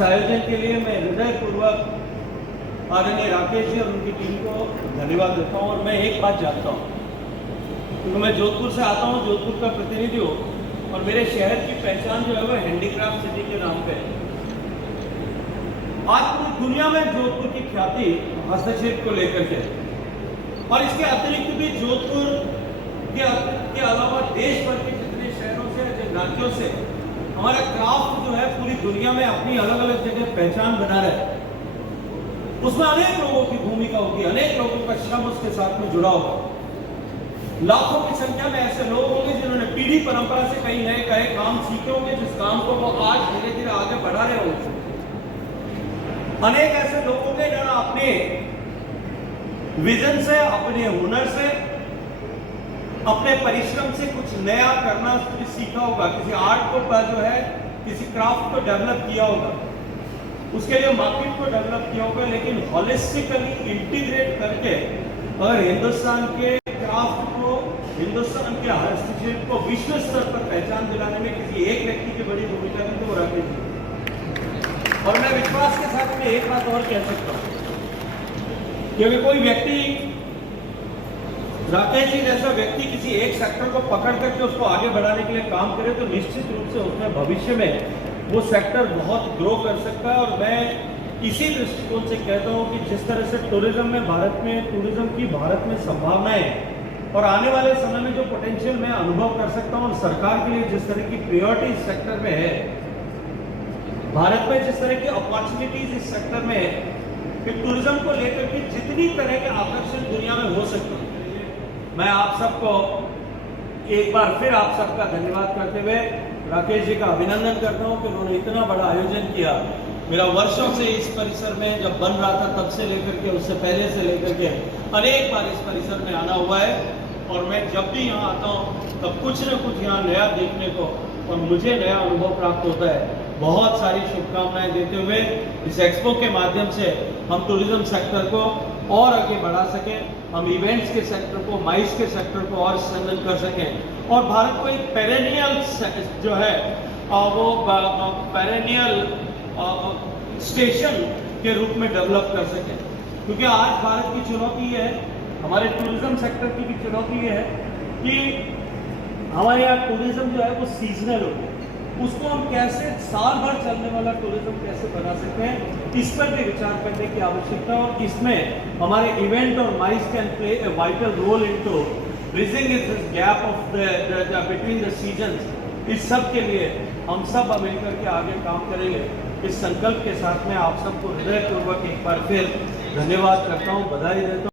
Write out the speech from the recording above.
इस आयोजन के लिए मैं हृदयपूर्वक आदरणीय राकेश जी और उनकी टीम को धन्यवाद देता हूँ। और मैं एक बात जानता हूँ, क्योंकि मैं जोधपुर से आता हूँ, जोधपुर का प्रतिनिधि हूँ, और मेरे शहर की पहचान जो है वो हैंडीक्राफ्ट सिटी के नाम पे है। आज पूरी दुनिया में जोधपुर की ख्याति हस्तशिल्प को लेकर के, और इसके अतिरिक्त भी जोधपुर के अलावा देश भर के जितने शहरों से, जिन राज्यों से हमारा क्राफ्ट जो है पूरी दुनिया में अपनी अलग अलग जगह पहचान बना रहा है। उसमें अनेक लोगों की भूमिका होगी, अनेक लोगों का श्रम उसके साथ में जुड़ा होगा। लाखों की संख्या में ऐसे लोग होंगे जिन्होंने पीढ़ी परंपरा से कई नए काम सीखे होंगे, जिस काम को वो आज धीरे धीरे आगे बढ़ा रहे होंगे। अनेक ऐसे लोग होंगे जिन्होंने अपने विजन से, अपने हुनर से, अपने परिश्रम से कुछ नया करना सीखा होगा, किसी आर्ट को जो है, किसी क्राफ्ट को डेवलप किया होगा, उसके लिए मार्केट को डेवलप किया होगा। लेकिन हॉलिस्टिकली इंटीग्रेट करके अगर हिंदुस्तान के क्राफ्ट को, हिंदुस्तान के हस्तशिल्प को विश्व स्तर पर पहचान दिलाने में किसी एक व्यक्ति की बड़ी भूमिका थी, तो वो राकेश जी। और मैं विश्वास के साथ में एक बात और कह सकता हूँ, क्योंकि कोई व्यक्ति, राकेश जी जैसा व्यक्ति किसी एक सेक्टर को पकड़ करके उसको आगे बढ़ाने के लिए काम करे, तो निश्चित रूप से उसमें भविष्य में वो सेक्टर बहुत ग्रो कर सकता है। और मैं इसी दृष्टिकोण से कहता हूँ कि जिस तरह से टूरिज्म में, टूरिज्म की भारत में संभावनाएं हैं, और आने वाले समय में जो पोटेंशियल मैं अनुभव कर सकता हूँ, और सरकार के लिए जिस तरह की प्रायोरिटी इस सेक्टर में है, भारत में जिस तरह की अपॉर्चुनिटीज इस सेक्टर में है, कि टूरिज्म को लेकर के जितनी तरह के आकर्षण दुनिया में हो सकते हैं, मैं आप सबको एक बार फिर आप सबका धन्यवाद करते हुए राकेश जी का अभिनंदन करता हूं कि उन्होंने इतना बड़ा आयोजन किया। मेरा वर्षों से इस परिसर में जब बन रहा था तब से लेकर के, उससे पहले से लेकर के अनेक बार इस परिसर में आना हुआ है, और मैं जब भी यहाँ आता हूँ तब कुछ न कुछ यहाँ नया देखने को और मुझे नया अनुभव प्राप्त होता है। बहुत सारी शुभकामनाएं देते हुए इस एक्सपो के माध्यम से हम टूरिज्म सेक्टर को और आगे बढ़ा सकें, हम इवेंट्स के सेक्टर को, माइस के सेक्टर को और स्ट्रेंथन कर सकें, और भारत को एक पेरेनियल जो है वो पेरेनियल स्टेशन के रूप में डेवलप कर सकें। क्योंकि आज भारत की चुनौती है, हमारे टूरिज्म सेक्टर की भी चुनौती है कि हमारे यहाँ टूरिज्म जो है वो सीजनल हो, उसको हम कैसे साल भर चलने वाला टूरिज्म कैसे बना सकते हैं, इस पर भी विचार करने की आवश्यकता है। और इसमें हमारे इवेंट और mice can play a vital role into bridging this gap of the between the seasons. इस सब के लिए हम सब मिलकर के आगे काम करेंगे। इस संकल्प के साथ में आप सबको हृदयपूर्वक एक बार फिर धन्यवाद करता हूँ, बधाई देता हूँ।